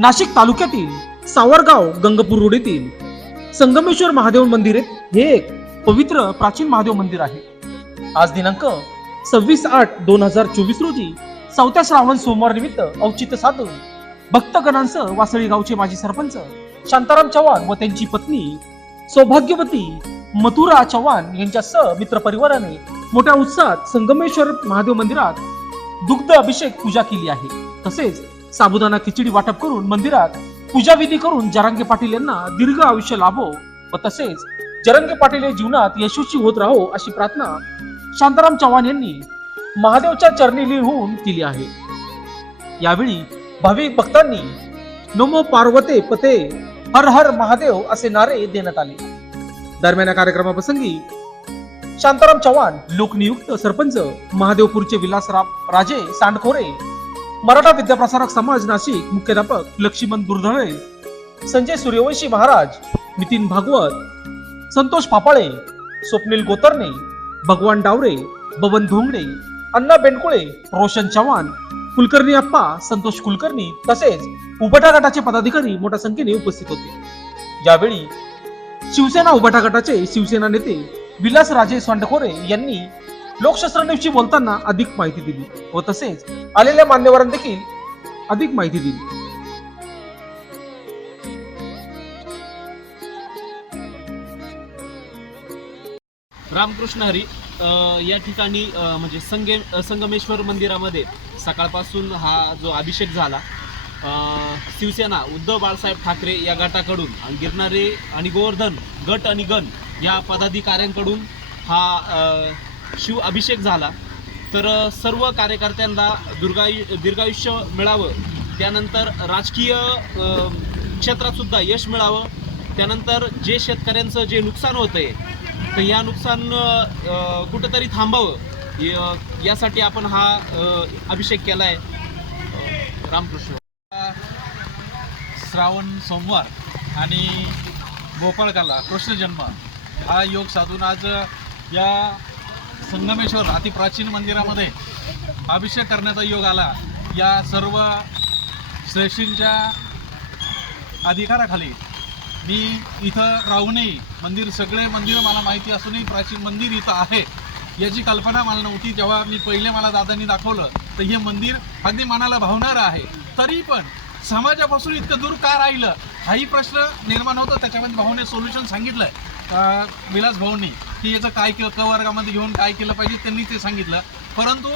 नाशिक तालुक्यातील सावरगाव गंगपूर रोड येथील संगमेश्वर महादेव मंदिर हे एक पवित्र प्राचीन महादेव मंदिर आहे. आज दिनांक सव्वीस आठ दोन हजार चोवीस रोजी चौथ्या श्रावण सोमवार निमित्त औचित्य साधून भक्तगणांसह वासळी गावचे माजी सरपंच शांताराम चव्हाण व त्यांची पत्नी सौभाग्यवती मथुरा चव्हाण यांच्यासह मित्र परिवाराने मोठ्या उत्साहात संगमेश्वर महादेव मंदिरात दुग्ध अभिषेक पूजा केली आहे. तसेच साबुदाणा खिचडी वाटप करून मंदिरात पूजा विधी करून जरांगे पाटील यांना दीर्घ आयुष्य लाभो व तसेच जरंगे पाटील हे जीवनात यशस्वी होत राहो अशी प्रार्थना शांताराम चव्हाण यांनी महादेवच्या चरणी लिहून केली आहे. यावेळी भाविक भक्तांनी नमो पार्वते पते हर हर महादेव असे नारे देण्यात आले. दरम्यान या कार्यक्रमाप्रसंगी शांताराम चव्हाण लोकनियुक्त सरपंच महादेवपूरचे विलासराव राजे सांडखोरे मराठा विद्याप्रसारक समाज नाशिक मुख्याध्यापक लक्ष्मण दुर्धळे संजय सूर्यवंशी महाराज नितीन भागवत संतोष पापाळे स्वप्नील गोतरणे भगवान डावरे बबन धोंगडे अण्णा बेंडकुळे रोशन चव्हाण कुलकर्णी अप्पा संतोष कुलकर्णी तसेच उबटा गटाचे पदाधिकारी मोठ्या संख्येने उपस्थित होते. यावेळी शिवसेना उभटा गटाचे शिवसेना नेते विलास राजे सांडखोरे यांनी लोकशास्त्रांविषयी बोलताना अधिक माहिती दिली व तसेच आलेल्या मान्यवरांनी देखील अधिक माहिती दिली. रामकृष्ण हरी या ठिकाणी म्हणजे संगे संगमेश्वर मंदिरामध्ये सकाळपासून हा जो अभिषेक झाला शिवसेना उद्धव बाळासाहेब ठाकरे या गटाकडून गिरणारे आणि गोवर्धन गट आणि गण या पदाधिकाऱ्यांकडून हा शिव अभिषेक झाला तर सर्व कार्यकर्त्यांना दुर्गायु दीर्घायुष्य मिळावं. त्यानंतर राजकीय क्षेत्रातसुद्धा यश मिळावं. त्यानंतर जे शेतकऱ्यांचं जे नुकसान होतं आहे तर या नुकसान कुठंतरी थांबावं. य- यासाठी आपण हा अभिषेक केला आहे रामकृष्ण. श्रावण सोमवार आणि गोपाळकाला कृष्ण जन्म. हा योग साधून आज या संगमेश्वर अतिप्राचीन मंदिरामध्ये अभिषेक करण्याचा योग आला. या सर्व श्रेष्ठींच्या अधिकाराखाली मी इथं राहूनही मंदिर सगळे मंदिर मला माहिती असूनही प्राचीन मंदिर इथं आहे याची कल्पना मला नव्हती. जेव्हा मी पहिले मला दादांनी दाखवलं तर हे मंदिर अगदी मनाला भावणारं आहे. तरी पण समाजापासून इतकं दूर का राहिलं? हाही प्रश्न निर्माण होतो. त्याच्यामध्ये भाऊने सोल्युशन सांगितलं आहे विलास भाऊंनी. की याचं काय केलं क वर्गामध्ये घेऊन काय केलं पाहिजे त्यांनी ते सांगितलं. परंतु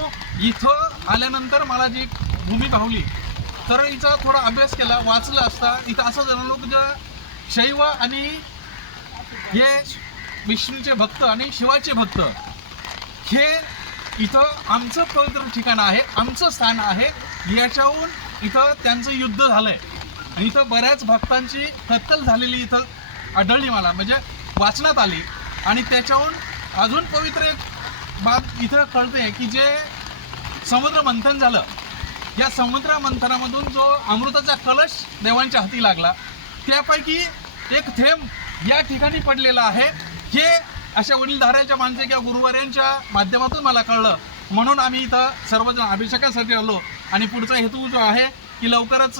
इथं आल्यानंतर मला जी भूमी भावली तर हिचा थोडा अभ्यास केला वाचलं असता इथं असं जाणवलं की ज्या शैव आणि हे विष्णूचे भक्त आणि शिवाचे भक्त हे इथं आमचं पवित्र ठिकाण आहे आमचं स्थान आहे याच्याहून इथं त्यांचं युद्ध झालंय. आणि इथं बऱ्याच भक्तांची कत्तल झालेली इथं आढळली मला म्हणजे वाचनात आली. आणि त्याच्याहून अजून पवित्र एक बाब इथं कळते की जे समुद्र मंथन झालं या समुद्र मंथनामधून जो अमृताचा कलश देवांच्या हाती लागला त्यापैकी एक थेंब या ठिकाणी पडलेला आहे. हे अशा वडीलधाऱ्यांच्या माणसे किंवा गुरुवाऱ्यांच्या माध्यमातून मला कळलं. म्हणून आम्ही इथं सर्वजण अभिषेकासाठी आलो. आणि पुढचा हेतू जो आहे की लवकरच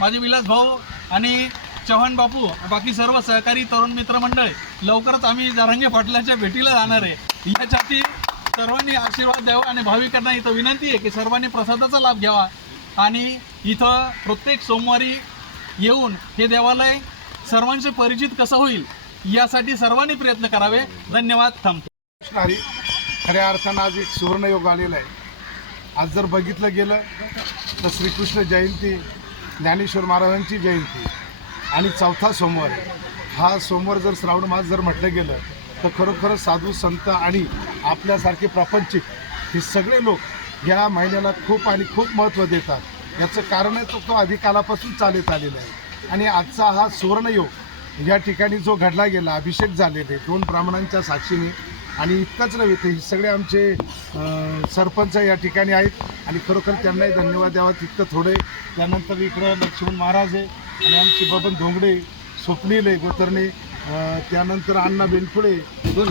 माझे विलास भाऊ आणि चव्हाण बापू बाकी सर्व सहकारी तरुण मित्रमंडळ लवकरच आम्ही जारंगे पाटलाच्या भेटीला जाणार आहे. याच्यासाठी सर्वांनी आशीर्वाद द्यावा आणि भाविकांना इथं विनंती आहे की सर्वांनी प्रसादाचा लाभ घ्यावा. आणि इथं प्रत्येक सोमवारी येऊन हे देवालय सर्वांचे परिचित कसं होईल यासाठी सर्वांनी प्रयत्न करावे. धन्यवाद. थांबतो खऱ्या अर्थानं आज एक सुवर्णयोग आलेला आहे. आज जर बघितलं गेलं तर श्रीकृष्ण जयंती ज्ञानेश्वर महाराजांची जयंती. आणि चौथा सोमवार हा सोमवार जर श्रावण मास जर म्हटलं गेलं तर खरोखर साधू संत आणि आपल्यासारखे प्रापंचिक हे सगळे लोक या महिन्याला खूप आणि खूप महत्त्व देतात. याचं कारण आहे तो तो चालत आलेला आहे. आणि आजचा हा सुवर्णयोग या ठिकाणी जो घडला गेला अभिषेक झालेले दोन ब्राह्मणांच्या साक्षीने आणि इतकंच नव्हे ते हे सगळे आमचे सरपंच या ठिकाणी आहेत. आणि खरोखर त्यांनाही धन्यवाद द्यावा तितकं थोडे. त्यानंतर इकडं लक्ष्मण महाराज आहे. आणि आमचे बबन धोंगडे स्वप्नील गोतरणे त्यानंतर अण्णा बेनफुडे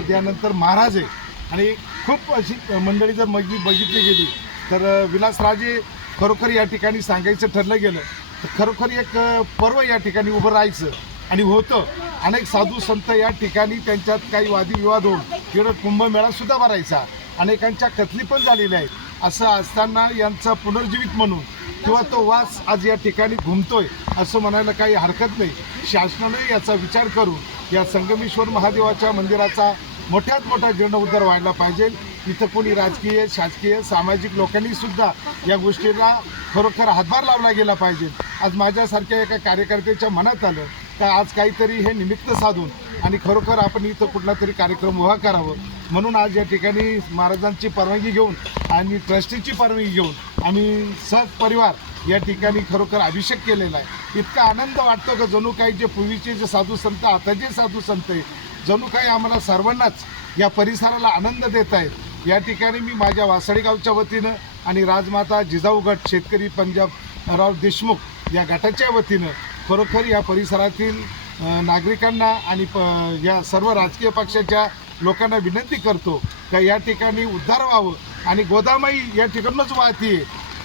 त्यानंतर महाराज आहे. आणि खूप अशी मंडळी जर मगी बघितली गेली तर विलासराजे खरोखर या ठिकाणी सांगायचं ठरलं गेलं तर खरोखर एक पर्व या ठिकाणी उभं राहायचं आणि होतं. अनेक साधू संत या ठिकाणी त्यांच्यात काही वादविवाद होऊन तिकडं कुंभमेळासुद्धा भरायचा. अनेकांच्या कथली पण झालेल्या आहेत. असं असताना यांचा पुनर्जीवित म्हणून किंवा तो वास आज या ठिकाणी घुमतोय असं म्हणायला काही हरकत नाही. शासनाने याचा विचार करून या संगमेश्वर महादेवाच्या मंदिराचा मोठ्यात मोठा जीर्णोद्धार व्हायला पाहिजे. इथं कोणी राजकीय शासकीय सामाजिक लोकांनी सुद्धा या गोष्टीला खरोखर हातभार लावला गेला पाहिजे. आज माझ्यासारख्या एका कार्यकर्त्याच्या मनात आलं का आज काहीतरी हे निमित्त साधून आणि खरोखर आपण इथं कुठला तरी कार्यक्रम उभा करावं. म्हणून आज या ठिकाणी महाराजांची परवानगी घेऊन आणि ट्रस्टीची परवानगी घेऊन आम्ही सहपरिवार या ठिकाणी खरोखर अभिषेक केलेला आहे. इतका आनंद वाटतो का जणू काही जे पूर्वीचे जे साधू संत आता जे साधू संत आहे जणू काही आम्हाला सर्वांनाच या परिसराला आनंद देत आहेत. या ठिकाणी मी माझ्या वासडेगावच्या वतीनं आणि राजमाता जिजाऊ गट शेतकरी पंजाब राव देशमुख या गटाच्या वतीनं खरोखर या परिसरातील नागरिकांना आणि प या सर्व राजकीय पक्षाच्या लोकांना विनंती करतो का या ठिकाणी उद्धार व्हावं आणि गोदामाई या ठिकाणूनच वाहतीये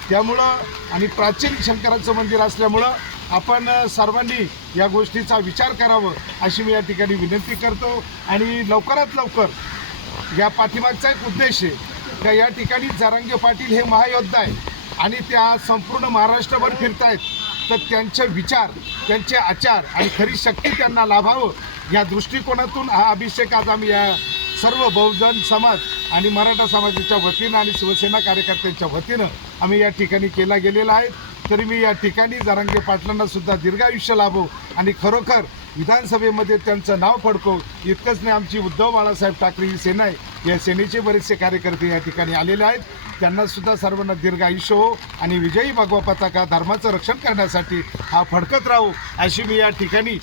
त्यामुळं आणि प्राचीन शंकराचं मंदिर असल्यामुळं आपण सर्वांनी या गोष्टीचा विचार करावं अशी मी या ठिकाणी विनंती करतो आणि लवकरात लवकर या पाठीमागचा एक उद्देश आहे का या ठिकाणी जारांगे पाटील हे महायोद्धा आहे आणि त्या संपूर्ण महाराष्ट्रभर फिरतायत. तर त्यांचे विचार त्यांचे आचार आणि खरी शक्ती त्यांना लाभावं या दृष्टिकोनातून हा अभिषेक आज आम्ही या सर्व बहुजन समाज आणि मराठा समाजाच्या वतीनं आणि शिवसेना कार्यकर्त्यांच्या वतीनं आम्ही या ठिकाणी केला गेलेला आहे. तरी मी या ठिकाणी जारांगे पाटलांना सुद्धा दीर्घायुष्य लाभो आणि खरोखर विधानसभेमध्ये त्यांचं नाव फडको इतकंच नाही आमची उद्धव बाळासाहेब ठाकरे ही सेना आहे. या सेनेचे बरेचसे कार्यकर्ते या ठिकाणी आलेले आहेत. त्यांना सुद्धा सर्वांना दीर्घ आयुष्य हो आणि विजयी भगवा पताका धर्माचं रक्षण करण्यासाठी हा फडकत राहू अशी मी या ठिकाणी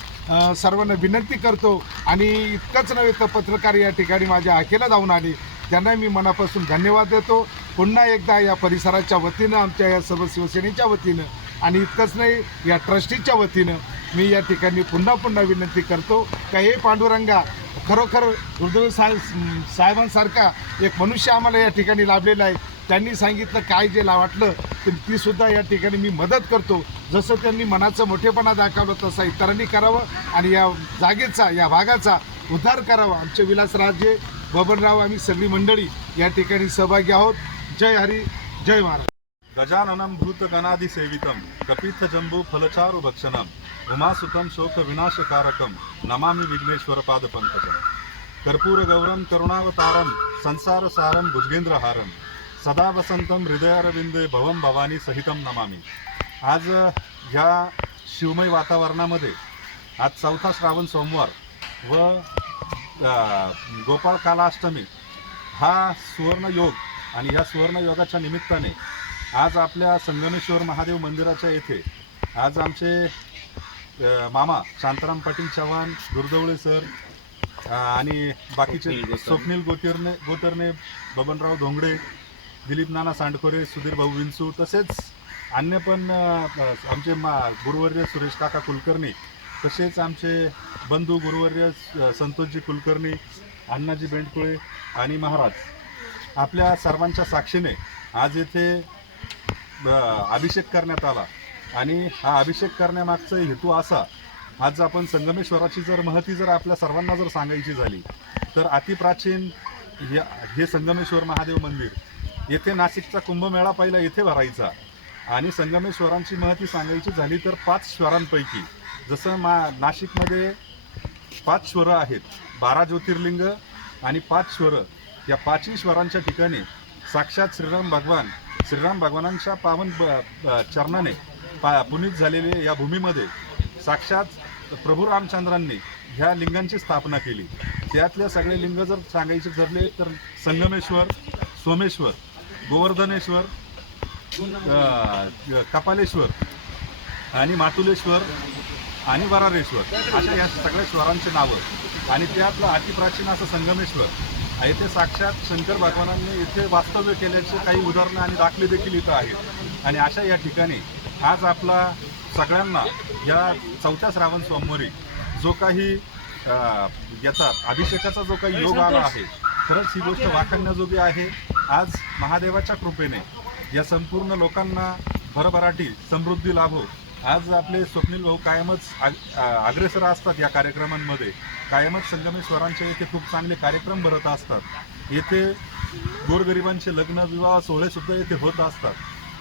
सर्वांना विनंती करतो. आणि इतकंच नव्हे तर पत्रकार या ठिकाणी माझ्या आखेला जाऊन आले. त्यांना मी मनापासून धन्यवाद देतो. पुन्हा एकदा या परिसराच्या वतीनं आमच्या या सर्व शिवसेनेच्या वतीनं आणि इतकंच नाही या ट्रस्टीच्या वतीनं मी या ठिकाणी पुन्हा पुन्हा विनंती करतो का हे पांडुरंगा खरोखर हृदय साहेब साहेबांसारखा एक मनुष्य आम्हाला या ठिकाणी लाभलेला आहे. त्यांनी सांगितलं काय जे ला वाटलं तर ती सुद्धा या ठिकाणी मी मदत करतो. जसं त्यांनी मनाचं मोठेपणा दाखवलं तसं इतरांनी करावं आणि या जागेचा या भागाचा उद्धार करावा. आमचे विलासराजे बबनराव आम्ही सगळी मंडळी या ठिकाणी सहभागी आहोत. जय हरी जय महाराज. गजाननं भूतगणादिसेवितं कपित्थजम्बू फलचारु उमासुतन शोक विनाशकारकम नमामि विघ्नेश्वर पाद पंकजम कर्पूर गौरम करुणावतारम संसार सारम भुजगेंद्र हारम। सदा वसंतं हृदयारविंदे भवं भवानी सहितं नमामि. आज ह्या शिवमय वातावरणामध्ये आज चौथा श्रावण सोमवार व गोपाळ कालाष्टमी हा सुवर्ण योग आणि या सुवर्ण योगाच्या निमित्ताने आज आपल्या संगमेश्वर महादेव मंदिराच्या येथे आज आमचे मामा शांताराम पाटील चव्हाण गुरदवळे सर आणि बाकीचे स्वप्नील गोतिरने गोतरणे बबनराव धोंगडे दिलीप नाना सांडखोरे सुधीर भाऊ विंचू तसेच अन्य पण आमचे मा गुरुवर्य सुरेश काका कुलकर्णी तसेच आमचे बंधू गुरुवर्य संतोषजी कुलकर्णी अण्णाजी बेंडकुळे आणि महाराज. आपल्या सर्वांच्या साक्षीने आज येथे अभिषेक करण्यात आला. आणि हा अभिषेक करण्यामागचा हेतू असा आज आपण संगमेश्वराची जर महती जर आपल्या सर्वांना जर सांगायची झाली तर अतिप्राचीन हे हे संगमेश्वर महादेव मंदिर येथे नाशिकचा कुंभमेळा पहिला येथे भरायचा. आणि संगमेश्वरांची महती सांगायची झाली तर पाच स्वरांपैकी जसं मा नाशिकमध्ये पाच स्वरं आहेत बारा ज्योतिर्लिंग आणि पाच स्वरं या पाचही स्वरांच्या ठिकाणी साक्षात श्रीराम भगवान श्रीराम भगवानांच्या पावन ब- चरणाने पा पुनीत झालेले या भूमीमध्ये साक्षात प्रभू रामचंद्रांनी ह्या लिंगांची स्थापना केली. त्यातले सगळे लिंग जर सांगायचे ठरले तर संगमेश्वर सोमेश्वर गोवर्धनेश्वर कपालेश्वर आणि मातुलेश्वर आणि वरारेश्वर अशा या सगळ्या स्वरांची नावं. आणि त्यातलं अतिप्राचीन असं संगमेश्वर. येथे साक्षात शंकर भगवानांनी इथे वास्तव्य केल्याचे काही उदाहरणं आणि दाखले देखील इथं आहेत. आणि अशा या ठिकाणी आज आपला सगळ्यांना या चौथ्या श्रावण सोमवारी जो काही याचा अभिषेकाचा जो काही योग आला आहे खरंच ही गोष्ट वाखाणण्याजोगी आहे. आज महादेवाच्या कृपेने या संपूर्ण लोकांना भरभराटी समृद्धी लाभो. आज आपले स्वप्नील भाऊ कायमच आग- अग्रेसर असतात या कार्यक्रमांमध्ये. कायमच संगमेश्वरांचे येथे खूप चांगले कार्यक्रम भरत असतात. येथे गोरगरिबांचे लग्न विवाह सोहळेसुद्धा येथे होत असतात.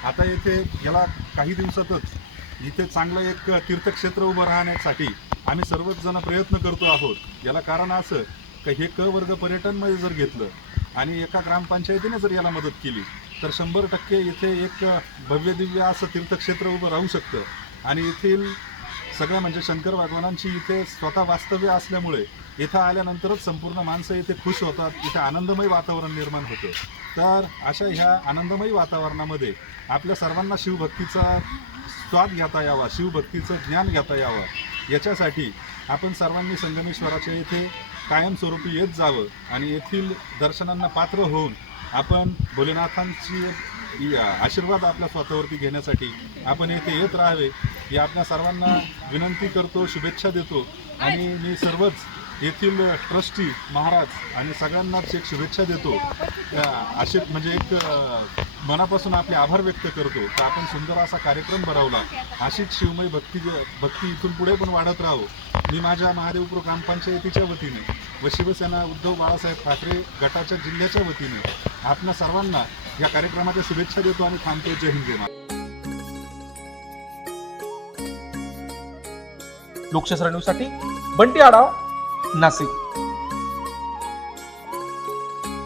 आता येथे गेला काही दिवसातच इथे चांगलं एक तीर्थक्षेत्र उभं राहण्यासाठी आम्ही सर्वच जण प्रयत्न करतो आहोत. याला कारण असं का हे क वर्ग पर्यटनमध्ये जर घेतलं आणि एका ग्रामपंचायतीने जर याला मदत केली तर शंभर टक्के इथे एक भव्य दिव्य असं तीर्थक्षेत्र उभं राहू शकतं. आणि येथील सगळ्या म्हणजे शंकर भगवानांची इथे स्वतः वास्तव्य असल्यामुळे इथं आल्यानंतरच संपूर्ण माणसं इथे खुश होतात इथे आनंदमय वातावरण निर्माण होतं. तर अशा ह्या आनंदमय वातावरणामध्ये आपल्या सर्वांना शिवभक्तीचा स्वाद घेता यावा शिवभक्तीचं ज्ञान घेता यावं. याच्यासाठी आपण सर्वांनी संगमेश्वराच्या येथे कायमस्वरूपी येत जावं आणि येथील दर्शनांना पात्र होऊन आपण भोलेनाथांची आशीर्वाद आपल्या स्वतःवरती घेण्यासाठी आपण येथे येत राहावे ही आपल्या सर्वांना विनंती करतो शुभेच्छा देतो. आणि मी सर्वच येथील ट्रस्टी महाराज आणि सगळ्यांनाच एक शुभेच्छा देतो. आशीर् म्हणजे एक मनापासून आपले आभार व्यक्त करतो तर आपण सुंदर असा कार्यक्रम भरवला अशीच शिवमय भक्ती भक्ती इथून पुढे पण वाढत राहो. मी माझ्या महादेवपूर ग्रामपंचायतीच्या वतीने व शिवसेना उद्धव बाळासाहेब ठाकरे गटाच्या जिल्ह्याच्या वतीने आपल्या सर्वांना या कार्यक्रमाच्या शुभेच्छा देतो आणि थांबतो. जय हिंद जय महाराष्ट्र. लोकशास्त्र बंटी आढाव नाशिक.